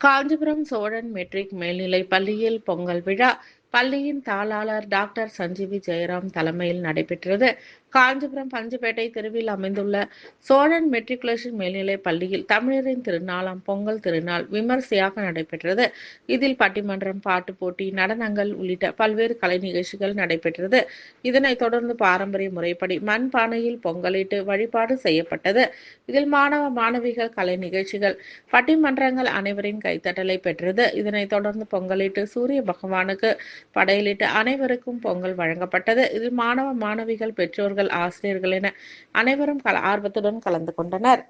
Kanchipuram Cholan matric மேல்நிலை பள்ளியில் பொங்கல் விழா. பள்ளியின் தாளாளர் டாக்டர் சஞ்சீவி ஜெயராம் தலைமையில் நடைபெற்றது. காஞ்சிபுரம் பஞ்சுப்பேட்டை தெருவில் அமைந்துள்ள சோழன் மெட்ரிகுலேஷன் மேல்நிலை பள்ளியில் தமிழரின் திருநாளாம் பொங்கல் திருநாள் விமர்சையாக நடைபெற்றது. இதில் பட்டிமன்றம் பாட்டு போட்டி நடனங்கள் உள்ளிட்ட பல்வேறு கலை நிகழ்ச்சிகள் நடைபெற்றது. இதனைத் தொடர்ந்து பாரம்பரிய முறைப்படி மண் பானையில் பொங்கலிட்டு வழிபாடு செய்யப்பட்டது. இதில் மாணவ மாணவிகள் கலை நிகழ்ச்சிகள் பட்டிமன்றங்கள் அனைவரின் கைத்தட்டலை பெற்றது. இதனைத் தொடர்ந்து பொங்கலிட்டு சூரிய பகவானுக்கு படையலிட்டு அனைவருக்கும் பொங்கல் வழங்கப்பட்டது. இதில் மாணவ மாணவிகள் பெற்றோர்கள் ஆசிரியர்கள் என அனைவரும் கல- ஆர்வத்துடன் கலந்து கொண்டனர்.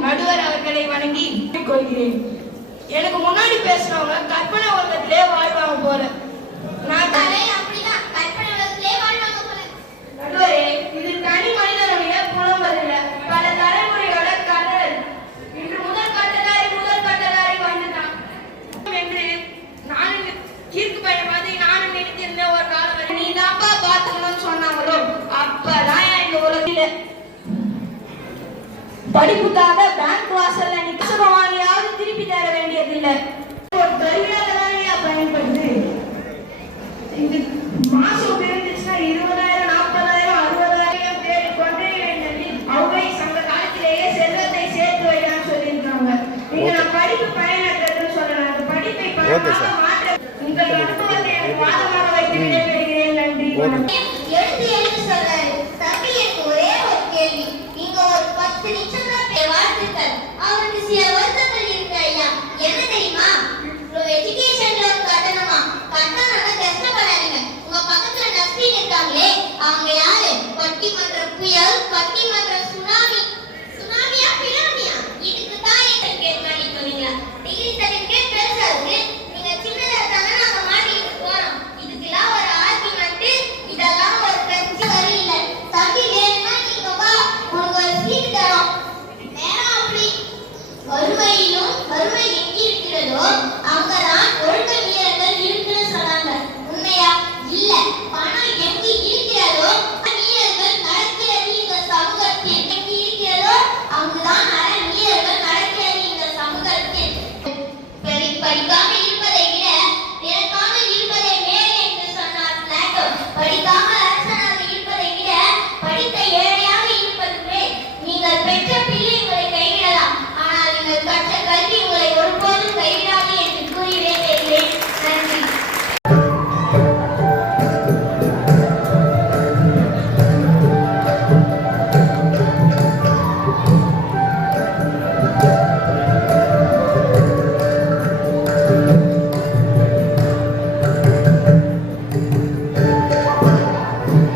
நடுவர் அவர்களை வணங்கி கொள்கிறேன் எனக்கு முன்னாடி பேசுறவங்க கற்பனை உலகத்திலே வாழ்வாங்க போல. படிப்புக்காக பேங்க் வாசல்ல வாங்கியாவது திருப்பி தர வேண்டியதில்லை. ஒரு கருவியாக தானே பயன்படுது. இது மாசம் இருந்துச்சுன்னா இருபதாயிரம் நாற்பதாயிரம் அறுபதாயிரம் தேடி கொண்டே வேண்டும் அவை சங்க காலத்திலேயே செல்வத்தை சேர்த்து வைக்கலாம்னு சொல்லியிருக்காங்க. இங்க நான் படிப்பு பயனற்றதுன்னு சொல்றேன். அந்த படிப்பை மாற்ற உங்கள் அனுபவத்தை எனக்கு வாதமாக வைத்து விடைபெறுகிறேன். நன்றி. what?